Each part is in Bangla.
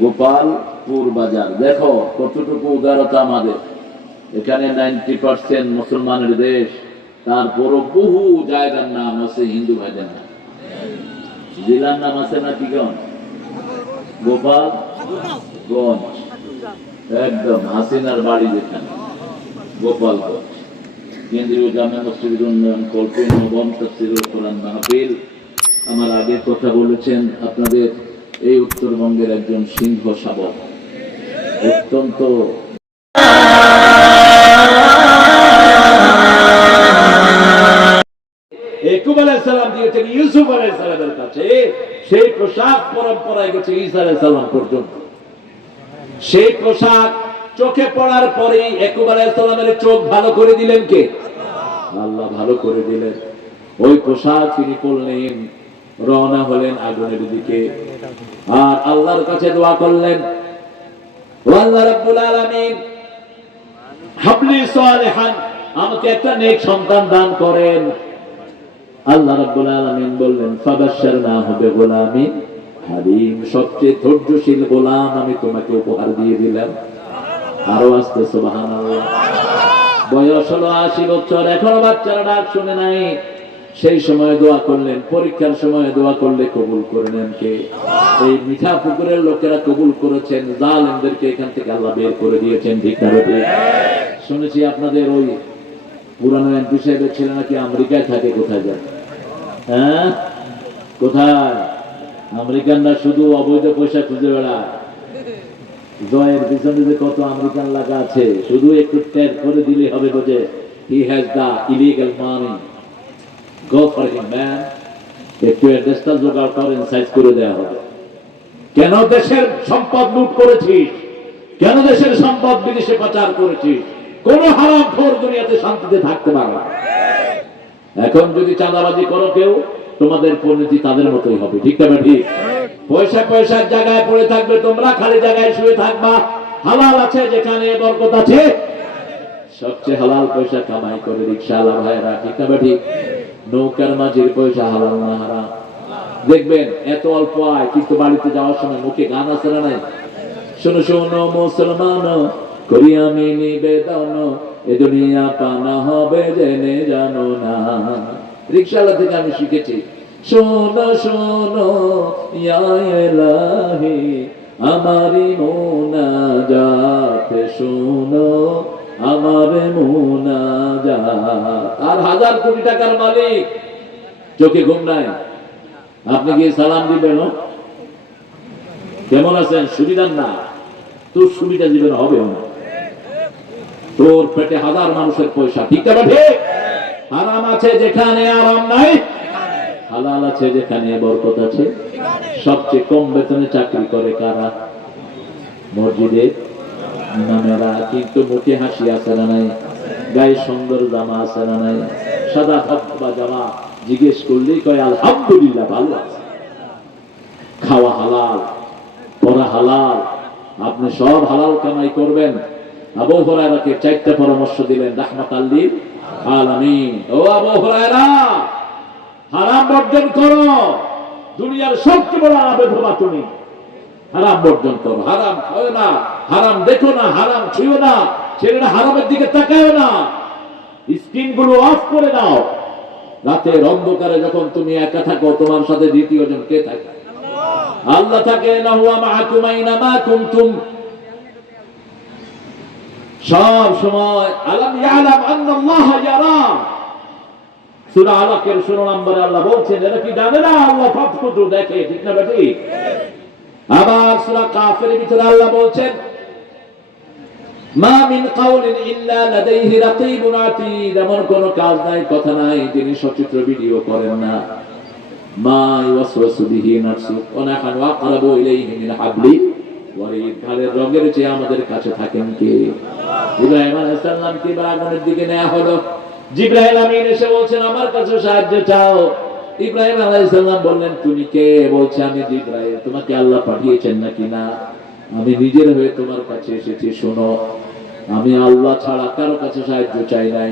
গোপালপুর বাজার। দেখো কতটুকু উদারতা আমাদের এখানে। 90% মুসলমানের দেশ, তারপরও বহু জায়গার নাম আছে হিন্দু ভাইদের নাম। জেলার নাম আছে না কি গঞ্জ, গোপালগঞ্জ, একদম হাসিনার বাড়ি যেখানে, গোপালগঞ্জ। কেন্দ্রীয় জামে মসজিদের উন্নয়ন কল্পে নবম তাফসীরুল কোরআন মাহফিল। আমার আগে কথা বলেছেন আপনাদের এই উত্তরবঙ্গের একজন সিংহ শাবক, অত্যন্ত ইয়াকুব আলাইহিস সালাম দিয়েছেন ইউসুফ আলাইহিস সালামের কাছে, সেই পোশাক পরম্পরায় গেছে ঈসা আলাইহিস সালাম পর্যন্ত। সেই পোশাক চোখে পড়ার পরে ইয়াকুব আলাইহিস সালামের চোখ ভালো করে দিলেন কে? আল্লাহ ভালো করে দিলেন। ওই পোশাক তিনি পরলেন, রওনা হলেন আগুনের দিকে, আর আল্লাহর কাছে দোয়া করলেন, ও আল্লাহ রাব্বুল আলামিন হাবলি সালিহান, আমাকে একটা নেক সন্তান দান করেন। আল্লাহ রাব্বুল আলামিন বললেন ফাবাশশারনাহু বিগুলামিন হালিম, সবচেয়ে ধৈর্যশীল গোলাম আমি তোমাকে উপহার দিয়ে দিলাম। আরো আস্তে সুবহানাল্লাহ। বয়স হলো 80 বছর, এখনো বাচ্চারা ডাক শুনে নাই। সেই সময় দোয়া করলেন, পরীক্ষার সময় দোয়া করলে কবুল করে নেন কে? এই মিঠা পুকুরের লোকেরা কবুল করেছেন, জালেমদেরকে এখান থেকে আল্লাহ বের করে দিয়েছেন। ঠিক না বেঠিক? শুনেছি আপনাদের ওই পুরানো এমপি সাহেবের ছেলে নাকি আমেরিকায় থাকে। কোথায় যায়? হ্যাঁ, কোথায়? আমেরিকানরা শুধু অবৈধ পয়সা খুঁজে বেড়ায়। জয়ের পিছনে যে কত আমেরিকান লাগা আছে, শুধু একটু ট্যাগ করে দিলে হবে যে he has the illegal money, go for him man. একটু অ্যাড্রেসটা জোগাড় করেন, সাইজ করে দেওয়া হবে। কেন দেশের সম্পদ লুট করেছিস? কেন দেশের সম্পদ বিদেশে পাচার করেছিস? কোন হারামখোর দুনিয়াতে শান্তিতে থাকতে পারবে না। এখন যদি চাঁদাবাজি করো কেউ, তোমাদের পরিণতি তাদের মতোই হবে। ঠিক না ঠিক? পয়সার জায়গায় পড়ে থাকবে, তোমরা খালি জায়গায় শুয়ে থাকবা। হালাল আছে যেখানে বরকত আছে, সবচেয়ে হালাল পয়সা কামাই করে রিকশাওয়ালা ভাইরা। ঠিক না ঠিক? নৌকার মাঝির পয়সা হালাল না হারাম? দেখবেন এত অল্প আয়, কিন্তু বাড়িতে যাওয়ার সময় মুখে গান আছে না নাই? শোনো শোনো মুসলমান, করি আমি নিবেদন, এ দুনিয়া পানা হবে জেনে জানো না। রিকশাওয়ালা থেকে আমি শিখেছি, শোনো শোনো ইয়া ইলাহি আমারি মুনাজাত, শোনো আমার মুনাজাত। আর 1000 কোটি টাকার মালিক, চোখে ঘুম নাই, আপনি কি সালাম দিবেন? কেমন আছেন? সুবিধার না, তোর সুবিধা দিবেন হবে না। তোর পেটে 1000 মানুষের পয়সা। ঠিক না ঠিক? হারাম আছে যেখানে আরাম নাই, হালাল আছে যেখানে বরকত আছে। সবচেয়ে কম বেতনে চাকরি করে কারা? মসজিদে ইমামেরা। কিন্তু মুখে হাসি আছে না নাই? গায়ে সুন্দর জামা আছে না নাই? সাদা ধবধবা জামা, জিজ্ঞেস করলেই কয় আলহামদুলিল্লাহ ভালো আছে। খাওয়া হালাল, পড়া হালাল, আপনি সব হালাল কামাই করবেন। আবু হুরায়রাকে 4টা পরামর্শ দিলেন রাহমাতাল লিল আলামিন। ও আবু হুরায়রা, হারাম বর্জন করো। দুনিয়ার সবচেয়ে বড় আবেদ হবা তুমি। হারাম বর্জন করো, হারাম খাও না, হারাম দেখো না, হারাম ছুঁয়ো না, ছেলেরা হারামের দিকে তাকায় না, স্ক্রিন গুলো অফ করে দাও। রাতের অন্ধকারে যখন তুমি একা থাকো, তোমার সাথে দ্বিতীয় জন কে থাকে? আল্লাহ থাকে। লাহুয়া মাআকুম আইনামা কুনতুম, সব সময়। আলাম ইয়ালাম আন্নাল্লাহা ইয়ারা, সূরা আলাকের 16 নম্বরে আল্লাহ বলছেন, এরা কি জানে না আল্লাহ সবকিছু দেখে? ঠিক না ঠিক? আবার সূরা কাফের ভিতরে আল্লাহ বলছেন, মা মিন কাউলিন ইল্লা লাদাইহি রাকীবুন আতীদ, এমন কোন কাজ নাই, কথা নাই যিনি সচিত্র ভিডিও করেন না। মা ইওয়াসওয়াসু বিহি নাফসু ওয়া নাহনু আকরাবু ইলাইহি মিন হাবলিল ওয়ারিদ, ঘাড়ের রগের চেয়ে আমাদের কাছে থাকেন কে? ইব্রাহিম আলাইহিস সালামকে আগুনের দিকে নেওয়া হলো। জিবরাইল আমিন এসে বলছেন, আমার কাছে সাহায্য চাও। ইব্রাহিম আলাইহিস সালাম বললেন, তুমি কে? বলছে, আমি জিবরাইল। তোমাকে আল্লাহ পাঠিয়েছেন নাকি? না, আমি নিজের হয়ে তোমার কাছে এসেছি। শোনো, আমি আল্লাহ ছাড়া কারো কাছে সাহায্য চাই নাই।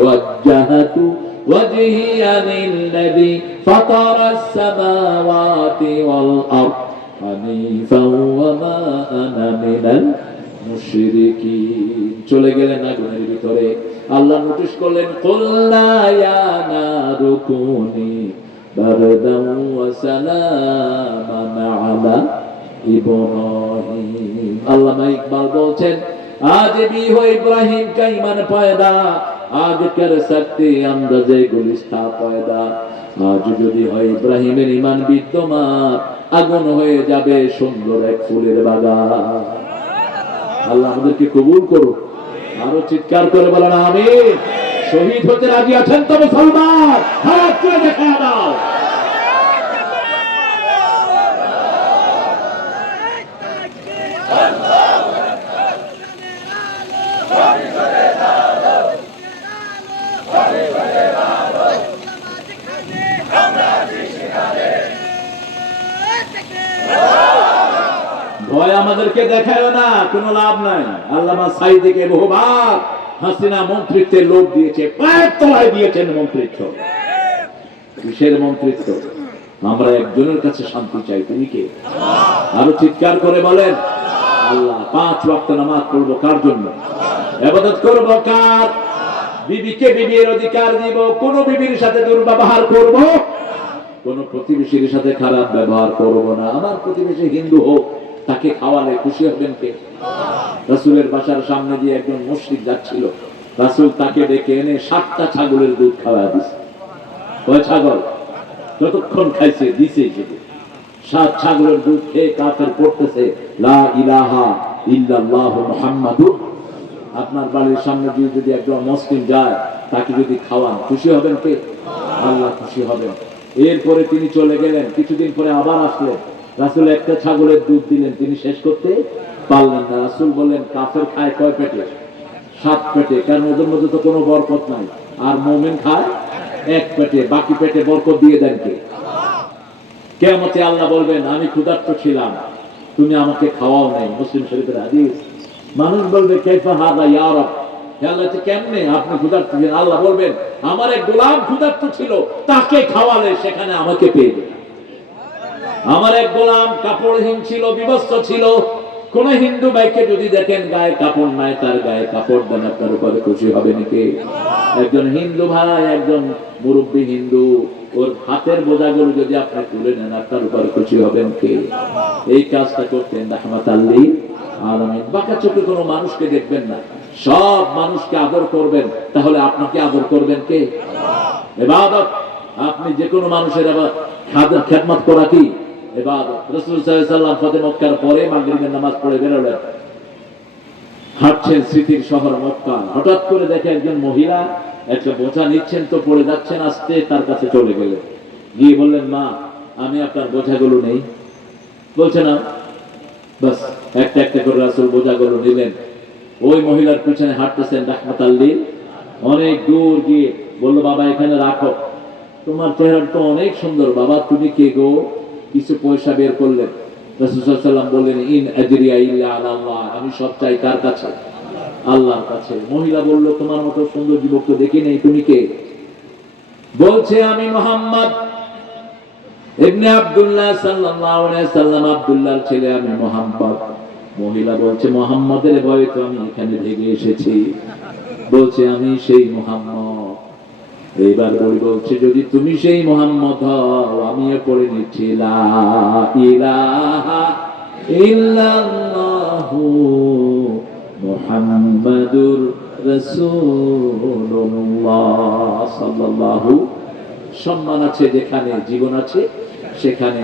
ওয়াজ্জাহাতু ওয়াজহিয়া লিল্লাযী ফাতারাস সামাওয়াতি ওয়াল আরদ হানিফাও ওয়া মা আনা মিনাল মুশরিকিন। চলে গেলেন আগুনের ভিতরে। আল্লাহ নোটিশ করলেন, কুল্লা ইয়া নারু কুনি বারদান ওয়া সালামান আলা ইব্রাহিম। আল্লামা ইকবাল বলছেন, আজ भी हो इब्राहिम का ईमान पैदा, आज कर सकते अंदाजे गुलिस्ता पैदा। আজ যদি হয় ইব্রাহিমের ঈমান বিদ্যমান, আগুন হয়ে যাবে সুন্দর এক ফুলের বাগান। আল্লাহ আমাদেরকে কবুল করুন। আরো চিৎকার করে বলেন আমিন। শহীদ হতে রাজি আছেন তো মুসলমান? হাত তুলে দেখা দাও। ভয় আমাদেরকে দেখায় না, কোনো লাভ নাই। আল্লামা সাইদিকে বহুবার হাসিনা মন্ত্রিত্বের লোভ দিয়েছে, পায়ের তলায় দিয়েছেন মন্ত্রিত্ব। কিসের মন্ত্রিত্ব? আমরা একজনের কাছে শান্তি চাই, তিনি কে? আরো চিৎকার করে বলেন আল্লাহ। 5 ওয়াক্ত নামাজ পড়বো কার জন্য? ইবাদত করব কার? বিবিকে বিবির অধিকার দিব। কোন বিবির সাথে দুর্ব্যবহার করব, কোন প্রতিবেশীর সাথে খারাপ ব্যবহার করব না। আমার প্রতিবেশী হিন্দু হোক, তাকে খাওয়ালে খুশি হবেন কে? রাসূলের বাসার সামনে দিয়ে একজন মুশরিক যাচ্ছিল, রাসূল তাকে ডেকে এনে 7টা ছাগলের দুধ খাওয়া দিয়েছে। কয় ছাগল? যতক্ষণ খাইছে দিছে সেটা 7 ছাগলের দুধ খেয়ে কাফের পড়তেছে লা ইলাহা ইল্লাল্লাহু মুহাম্মাদুর। আপনার বাড়ির সামনে দিয়ে যদি একজন মুসলিম যায়, তাকে যদি খাওয়ান, খুশি হবেন কে? আল্লাহ খুশি হবেন। এরপরে তিনি চলে গেলেন। কিছুদিন পরে আবার আসলেন, রাসূল একটা ছাগলের দুধ দিলেন, তিনি শেষ করতে পারলেন না। রাসূল বললেন, কাফের খায় কয় পেটে? 7 পেটে, কারণ ওদের মধ্যে তো কোনো বরকত নাই। আর মুমিন খায় 1 পেটে, বাকি পেটে বরকত দিয়ে দেন কে? কিয়ামতে আল্লাহ বলবেন, আমি ক্ষুধার্ত ছিলাম, তুমি আমাকে খাওয়াও নাই। মুসলিম শরীফের হাদিস। মানুষ বলবে, কাইফা হাযা ইয়া রাব, হে আল্লাহ কেমনে আপনি ক্ষুধার্ত ছিলেন? আল্লাহ বলবেন, আমার এক গোলাম ক্ষুধার্ত ছিল, তাকে খাওয়ালে সেখানে আমাকে পেয়ে যাবে। আমার এক গোলাম কাপড়হীন ছিল, বিবস্ত্র ছিল। কোন হিন্দু ভাইকে যদি দেখেন গায়ে কাপড় নাই, তার গায়ে কাপড় দেন, আপনার উপরে খুশি হবে নাকি? একজন হিন্দু ভাই, একজন মুরব্বী হিন্দু, ওর হাতের বোঝাগুলো যদি আপনি তুলে নেন, আপনার উপরে খুশি হবেন কে? এই কাজটা করতেন রাহমাতাল লিল আলামিন। বাঁকা চোখে কোনো মানুষকে দেখবেন না, সব মানুষকে আদর করবেন। তাহলে আপনাকে আদর করবেন কে? ইবাদত। আপনি যে কোনো মানুষের আবার খেদমত করা কি ইবাদত। রাসূল সাল্লাল্লাহু আলাইহি ওয়াসাল্লাম ফতে মক্কার পরে মাগরিবের নামাজ পড়ে বেরোলেন, হাঁটছেন স্মৃতির শহর মক্কা। হঠাৎ করে দেখে একজন মহিলা একটা বোঝা নিচ্ছেন, তো পড়ে যাচ্ছেন, আস্তে তার কাছে চলে গেলেন, গিয়ে বললেন, মা আমি আপনার বোঝাগুলো নেই। বলছে না। বাস একটা একটা করে রাসূল বোঝাগুলো নিলেন। ওই মহিলার পিছনে হাঁটতেছেন রাহমাতাল লিল। অনেক দূর গিয়ে বলল, বাবা এখানে রাখো, তোমার চেহারা তো অনেক সুন্দর, বাবা তুমি কে গো? কিছু পয়সা বের করলেন। রাসূল সাল্লাল্লাহু আলাইহি ওয়াসাল্লাম বললেন, ইন আজরিয়া ইল্লা আলাল্লাহ, আমি সব চাই কার কাছে? আল্লাহর কাছে। মহিলা বলল, তোমার মতো সুন্দর যুবক তো দেখি নেই, তুমি কে? বলছে, আমি মুহাম্মদ ইবনে আব্দুল্লাহ সাল্লাল্লাহু আলাইহি সাল্লাম, আব্দুল্লাহর ছেলে আমি মুহাম্মদ। মহিলা বলছে, মুহাম্মদের ভয়ে তো আমি এখানে ভেগে এসেছি। বলছে, আমি সেই মুহাম্মদ। এইবার বলছে, যদি তুমি সেই মুহাম্মদ হও, আমিও পড়ে নিচ্ছি লা ইলাহা ইল্লাল্লাহু মুহাম্মাদুর রাসূলুল্লাহ সাল্লাল্লাহু। সম্মান আছে যেখানে, জীবন আছে সেখানে।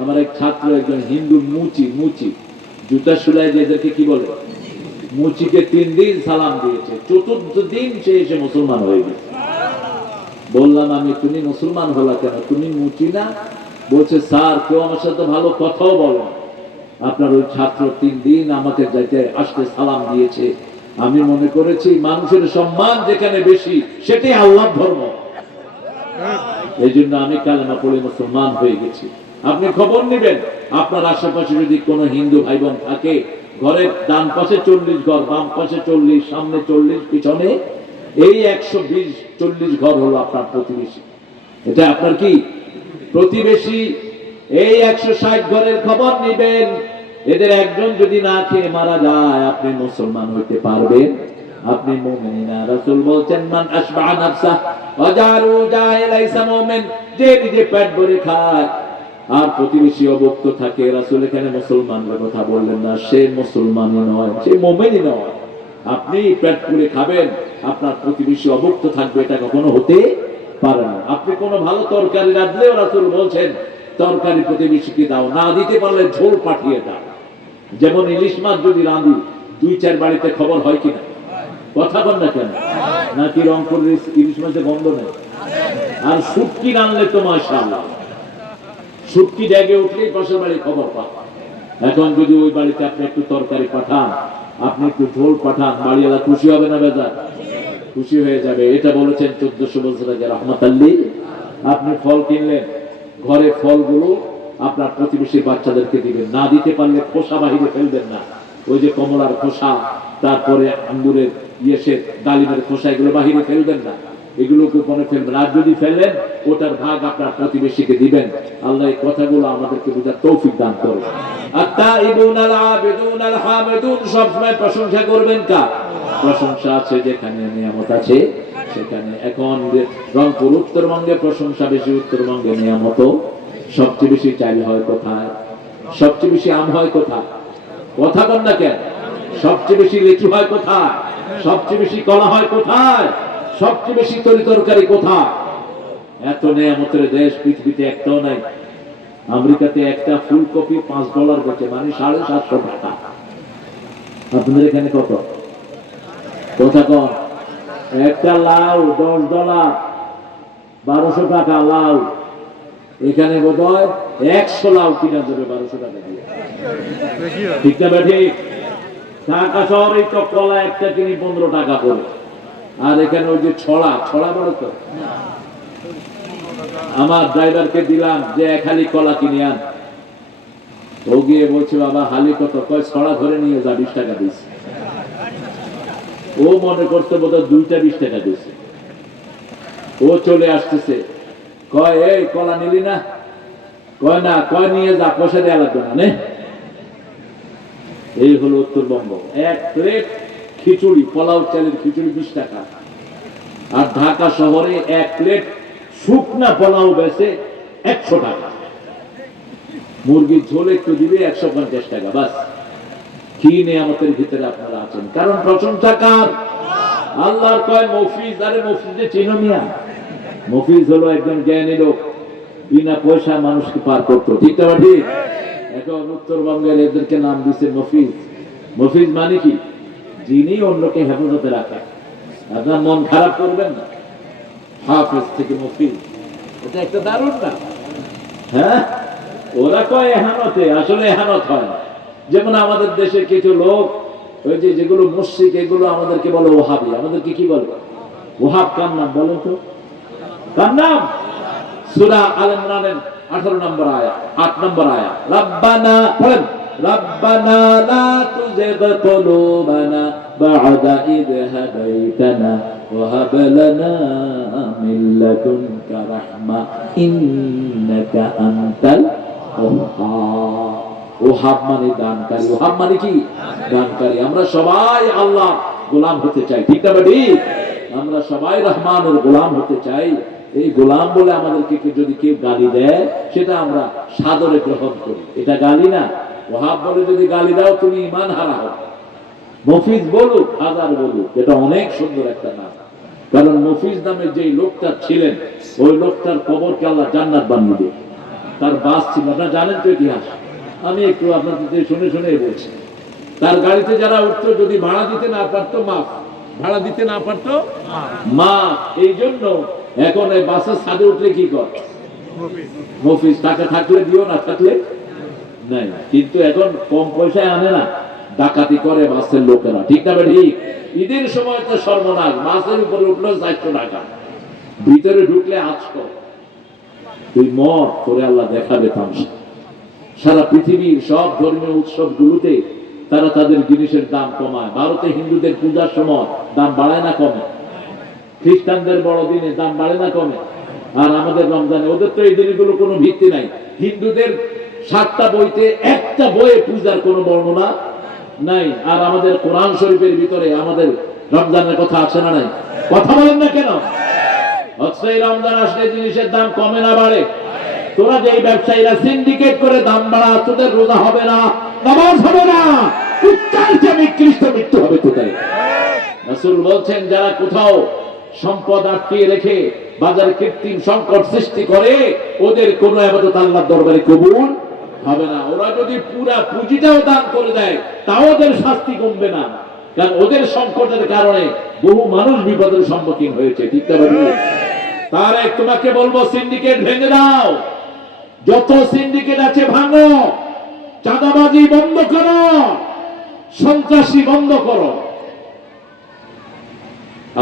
আমার এক ছাত্র একজন হিন্দু মুচি জুতা সেলাই যে এদেরকে কি বলে, মুচিকে 3 দিন সালাম দিয়েছে, 4th দিন সে এসে মুসলমান হয়ে গেছে। বললাম আমি, তুমি মুসলমান হলা কেন? তুমি মুচি না? বলছে, স্যার কেউ আমার সাথে ভালো কথাও বলে। আপনার ওই ছাত্র 3 দিন আমাকে যাইতে আসতে সালাম দিয়েছে। আমি মনে করেছি মানুষের সম্মান যেখানে বেশি, সেটাই আল্লাহর ধর্ম। এই জন্য আমি কালেমা পড়ে মুসলমান হয়ে গেছি। আপনি খবর নেবেন, আপনার আশেপাশে যদি কোনো হিন্দু ভাই বোন থাকে, ঘরের ডান পাশে 40 ঘর, বাম পাশে 40, সামনে 40, পিছনে এই 120-40 ঘর হলো আপনার প্রতিবেশী। এটা আপনার কি প্রতিবেশী? এই 160 ঘরের খবর নিবেন, এদের একজন যদি না খেয়ে মারা যায় আপনি মুসলমান হইতে পারবেন? আপনি মুমিন না। রাসূল বলছেন মান আশবা'a নাফসা ওয়া জারু জায় লাইসা মুমিন, যে নিজে পেট ভরে খায় আর প্রতিবেশী অভুক্ত থাকে, রাসূল এখানে মুসলমানের কথা বললেন না, সে মুসলমানই নয়, সে মুমিনই নয়। আপনি পেট ভরে খাবেন, আপনার প্রতিবেশী অভুক্ত থাকবে, এটা কখনো হতে পারে না। আপনি কোনো ভালো তরকারি রাঁধলেও রাসূল বলছেন তরকারি প্রতিবেশীকে দাও, না দিতে পারলে ঝোল পাঠিয়ে দাও। যেমন ইলিশ মাছ যদি রাঁধি 2-4 বাড়িতে খবর হয় কিনা? কথা বল না কেন? নাকি রংপুর ইলিশ মাছে বন্ধ নেই? আর শুটকি রাঁধলে তো মাশাআল্লাহ, শুটকি ডেগে উঠলেই পাশের বাড়ি খবর পায়। এখন যদি ওই বাড়িতে আপনি একটু তরকারি পাঠান, আপনি একটু ঝোল পাঠান, বাড়িওয়ালা খুশি হবে না বেজার? খুশি হয়ে যাবে। এটা বলেছেন 1400 বছর আগে রাহমাতাল লিল। আপনি ফল কিনলেন, ঘরে ফলগুলো আপনার প্রতিবেশীর বাচ্চাদেরকে দিবেন, না দিতে পারলে খোসা বাহিরে ফেলবেন না। ওই যে কমলার খোসা, তারপরে আঙ্গুরের ডালিমের খোসা, এগুলো বাহিরে ফেলবেন না, এগুলো গোপনে ফেলবেন। আর যদি ফেলেন ওটার ভাগ আপনার প্রতিবেশীকে দিবেন। আল্লাহ এই কথাগুলো আমাদেরকে বুঝার তৌফিক দান করুন। আত-তাইবুন আল-আবিদুন আল-হামিদুন, সবসময় প্রশংসা করবেন কার? প্রশংসা আছে যেখানে নিয়ামত আছে সেখানে। এখন রংপুর উত্তরবঙ্গে প্রশংসা বেশি, উত্তরবঙ্গে নিয়ামত সবচেয়ে বেশি। চাল হয় কোথায়? সবচেয়ে বেশি আম হয় কোথায়? কথা বল না কেন? সবচেয়ে বেশি লিচু হয় কোথায়? সবচেয়ে বেশি কলা হয় কোথায়? সবচেয়ে বেশি তরকারি কোথায়? এত নিয়ামতের দেশ পৃথিবীতে একটাও নাই। আমেরিকাতে একটা ফুলকপি $5 বেচে, মানে $750 টাকা। আপনাদের এখানে কত? কথা কন। একটা লাউ $10, 1200 টাকা লাউ। এখানে বোধহয় 100 লাউ কিনা যাবে 1200 টাকা দিয়ে। ঠিক না ঠিক? ঢাকা শহরে তো কলা একটা কিনি 15 টাকা করে। আর এখানে ওই যে ছড়া বড় তো, আমার ড্রাইভারকে দিলাম যে 1 হালি কলা কিনে আন। ও গিয়ে বলছে বাবা হালি কত? কয় ছড়া ধরে নিয়ে যা, 20 টাকা দিয়েছে। ও মনে করতে বোধহয় 2টা 20 টাকা দিয়েছে। ও চলে আসতেছে, কয় এই কলা নিলি না? কয় না। কয় নিয়ে যা, পয়সা দেওয়া লাগবে না। এই হলো উত্তরবঙ্গ। 1 প্লেট খিচুড়ি, পোলাও চালের খিচুড়ি 20 টাকা। আর ঢাকা শহরে 1 প্লেট শুকনা পোলাও বেচে 100 টাকা। মুরগির ঝোল একটু দিবে 150 টাকা। বাস। কি নিয়ামতের ভিতরে আপনারা আছেন। কারণ প্রশংসা কার? আল্লাহর। কয় মফিজ। আরে মফিজে চিনো মিয়া? মফিজ হলো একজন জ্ঞানী লোক, বিনা পয়সা মানুষকে পার করতো। ঠিক না ঠিক? এখন উত্তরবঙ্গের এদেরকে নাম দিচ্ছে মফিজ। মফিজ মানে কি? যিনি অন্যকে হেফাজতে রাখে। আপনার মন খারাপ করবেন না, হাফেজ থেকে মফিজ, এটা একটা দারুণ না? হ্যাঁ, ওরা কয় এহানতে, আসলে এহানত হয় না। যেমন আমাদের দেশে কিছু লোক ওই যে যেগুলো মুশরিক, এগুলো আমাদেরকে বলে ওহাবি। আমাদেরকে কি বলবে? ওহাব কার নাম বলেন তো? কার নাম? সূরা আল ইমরানের 18 নম্বর আয়াত, 8 নম্বর আয়াত। রব্বানা, বলেন রব্বানা লা তুযিগ কুলুবানা বা'দা ইয হাদাইতানা ওয়া হাব লানা মিন লাদুনকা রাহমা ইন্নাকা আনতাল ওহাব। ওহাব মানে দানকারী। ওহাব মানে কি? দানকারী। আমরা সবাই আল্লাহ গোলাম হতে চাই। ঠিক না ঠিক? আমরা সবাই রহমানের গোলাম হতে চাই। এই গোলাম বলে আমাদেরকে যদি কেউ গালি দেয়, সেটা আমরা সাদরে গ্রহণ করি। এটা গালি না। ওহাব বলে যদি গালি দাও তুমি ঈমান হারা হও। মফিজ বলুক, হাজার বলুক, এটা অনেক সুন্দর একটা নাম। কারণ মফিজ নামে যে লোকটা ছিলেন, ওই লোকটার কবরকে আল্লাহ জান্নাত বানিয়ে দেয়। তার বাস ছিল, আপনারা জানেন তো ইতিহাস। আমি একটু আপনাদের শুনে বলছি। তার গাড়িতে যারা উঠতো, যদি ভাড়া দিতে না পারতো মাফ, ভাড়া দিতে না পারতো মাফ। এই জন্য এখন এই বাসের ছাদে উঠলে কি কর? মফিজ। টাকা থাকলে দিও, না থাকলে নাই। কিন্তু এখন কম পয়সায় আনে না, ডাকাতি করে বাসের লোকেরা। ঠিক না ঠিক? ঈদের সময় তো সর্বনাশ, বাসের উপরে উঠলো 400 টাকা, ভিতরে ঢুকলে 800। তুই মর, করে আল্লাহ দেখাবে তামসা। সারা পৃথিবীর সব ধর্মীয় উৎসবগুলোতে তারা তাদের জিনিসের দাম কমায়। ভারতে হিন্দুদের পূজার সময় দাম বাড়ায় না কমে? খ্রিস্টানদের বড়দিনে দাম বাড়ে না কমে? আর আমাদের রমজানে, ওদের তো এই দিনগুলো কোনো ভিত্তি নাই। হিন্দুদের 7টা বইতে একটা বইয়ে পূজার কোনো বর্ণনা নাই। আর আমাদের কোরআন শরীফের ভিতরে আমাদের রমজানের কথা আছে না নাই? কথা বলেন না কেন? অথচ রমজান আসলে জিনিসের দাম কমে না বাড়ে? তোরা যে ব্যবসায়ীরা সিন্ডিকেট করে দাম বাড়া, তোদের রোজা হবে না, নামাজ হবে না, কুত্তার চেয়ে নিকৃষ্ট মৃত্যু হবে তোদের। রাসূল বলছেন যারা কোথাও সম্পদ আটকিয়ে রেখে বাজারে কৃত্রিম সংকট সৃষ্টি করে, ওদের কোনো ইবাদত আল্লাহর দরবারে কবুল হবে না। ওরা যদি পুরা পুঁজিটাও দান করে দেয়, তাও ওদের শাস্তি কমবে না, কারণ ওদের সংকটের কারণে বহু মানুষ বিপদের সম্মুখীন হয়েছে। ঠিক না? তার এক তোমাকে বলবো, সিন্ডিকেট ভেঙে দাও, যত সিন্ডিকেট আছে ভাঙো, চাঁদাবাজি বন্ধ করো, সন্ত্রাসী বন্ধ করো।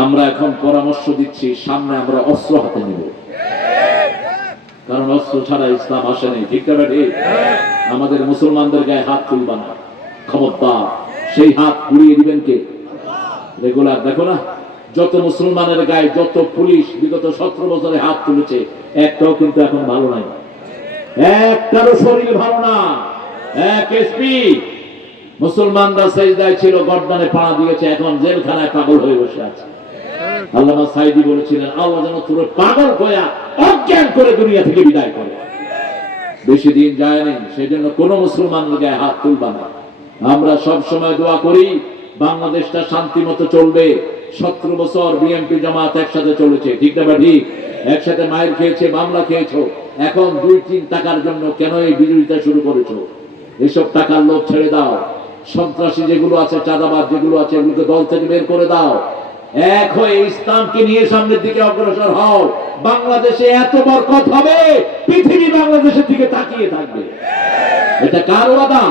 আমরা এখন পরামর্শ দিচ্ছি, সামনে আমরা অস্ত্র হাতে নেব, কারণ অস্ত্র ছাড়া ইসলাম আসেনি। ঠিক না? আমাদের মুসলমানদের গায়ে হাত তুলবা না, খবরদার। সেই হাত পুড়িয়ে দিবেন কে? রেগুলার দেখো না, যত মুসলমানের গায়ে যত পুলিশ বিগত 17 বছরে হাত তুলেছে, একটাও কিন্তু এখন ভালো নাই, একটারও শরীর ভালো না। এক এসপি মুসলমানরা সেজদায় ছিল, গর্দানে পাড়া দিয়েছে, এখন জেলখানায় পাগল হয়ে বসে আছে। আল্লামা সাইদি বলেছিলেন, আল্লাহ যেন তোর পাগল হয়ে অজ্ঞান করে দুনিয়া থেকে বিদায় করে। বেশি দিন যায়নি, সেজন্য কোন মুসলমানের গায়ে হাত তুলবা না। আমরা সব সময় দোয়া করি বাংলাদেশটা শান্তি মতো চলবে। 17 বছর বিএনপি জামাত একসাথে চলেছে। ঠিক না? ঠিক। একসাথে মাইর খেয়েছে, মামলা খেয়েছো, এখন 2-3 টাকার জন্য কেন এই বিরোধিতা শুরু করেছো? এসব টাকার লোভ ছেড়ে দাও। সন্ত্রাসী যেগুলো আছে, চাঁদাবাজ যেগুলো আছে, এগুলোকে দল থেকে বের করে দাও। এক হয়ে ইসলামকে নিয়ে সামনের দিকে অগ্রসর হও। বাংলাদেশে এত বরকত হবে, পৃথিবী বাংলাদেশের দিকে তাকিয়ে থাকবে। এটা কার ওয়াদা?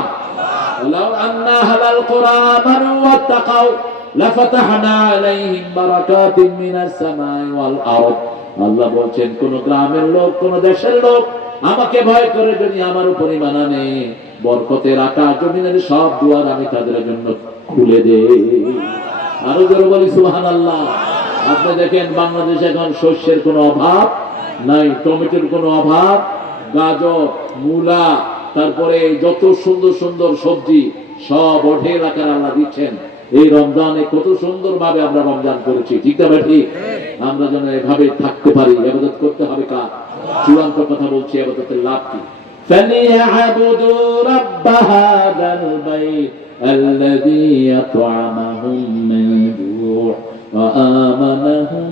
লাউ আন্না হালাল কুরআন ওয়াত্তাকাউ লাফাতাহনা আলাইহিম বারাকাতিন মিনাস সামাই ওয়াল আরদ। আল্লাহ বলেন, কোন গ্রামের লোক, কোন দেশের লোক আমাকে ভয় করে যদি আমার উপর ঈমান আনে, বরকতের আকাশ জমিনের সব দুয়ার আমি তাদের জন্য খুলে দেই। আরো জোরে বলি সুবহানাল্লাহ। আপনি দেখেন বাংলাদেশে এখন শস্যের কোনো অভাব নাই, টমেটোর কোনো অভাব, গাজর, মূলা, তারপরে যত সুন্দর সুন্দর সবজি সব ওঠে এলাকার আল্লাহ দিচ্ছেন। এই রমজানে কত সুন্দর ভাবে আমরা রমজান করেছি। ঠিক না? ঠিক। আমরা যেন এভাবে থাকতে পারি। ইবাদত করতে হবে কার? চূড়ান্ত কথা বলছি, ইবাদতের লাভ কি? ফালিয়াবুদু রাব্ব হাযাল বাইত আল্লাযী আত'আমাহুম মিন জু' ওয়া আমানাহুম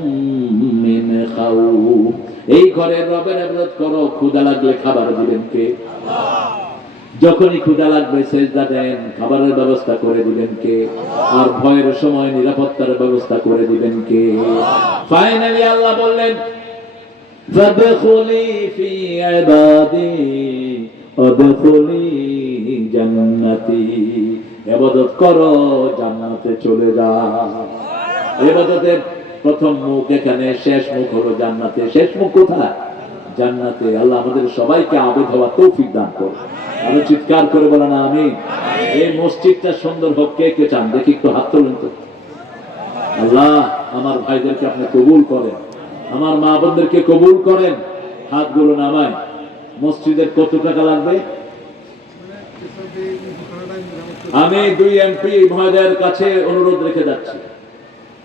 মিন খাউফ। এই ঘরের রবের ইবাদত করো, ক্ষুধা লাগলে খাবার দিবেন কে? আল্লাহ। যখনই ক্ষুধা লাগবে সেজদা দেন, খাবারের ব্যবস্থা করে দিবেন কে? আর ভয়ের সময় নিরাপত্তার ব্যবস্থা করে দিবেন কে? ফাইনালি আল্লাহ বললেন, ফাদখুলি ফি ইবাদি ওয়াদখুলি জান্নাতি। ইবাদত করো, জান্নাতে চলে যাও। ইবাদতের প্রথম মুখ এখানে, শেষ মুখ হলো জান্নাতে। শেষ মুখ কোথায়? জান্নাতে। আল্লাহ আমাদের সবাইকে আবেদ হওয়ার তৌফিক দান করুন। আরো চিৎকার করে বলেন আমিন। এই মসজিদটা সুন্দর হোক, কে কে চান? দেখি একটু হাত তোলেন তো। আল্লাহ আমার ভাইদেরকে আপনি কবুল করেন, আমার মা বোনদেরকে কবুল করেন। হাতগুলো নামায়। মসজিদের কত টাকা লাগবে? আমি 2 এমপি মহোদয়ের কাছে অনুরোধ রেখে যাচ্ছি।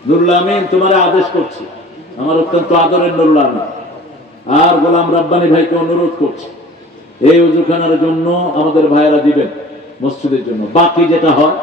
নুরুল আমিন, তোমার আদেশ করছি, আমার অত্যন্ত আদরের নুরুল আমিন আর গোলাম রাব্বানী ভাইকে অনুরোধ করছি, এই ওযুখানার জন্য আমাদের ভাইয়েরা দিবেন, মসজিদের জন্য। বাকি যেটা হয়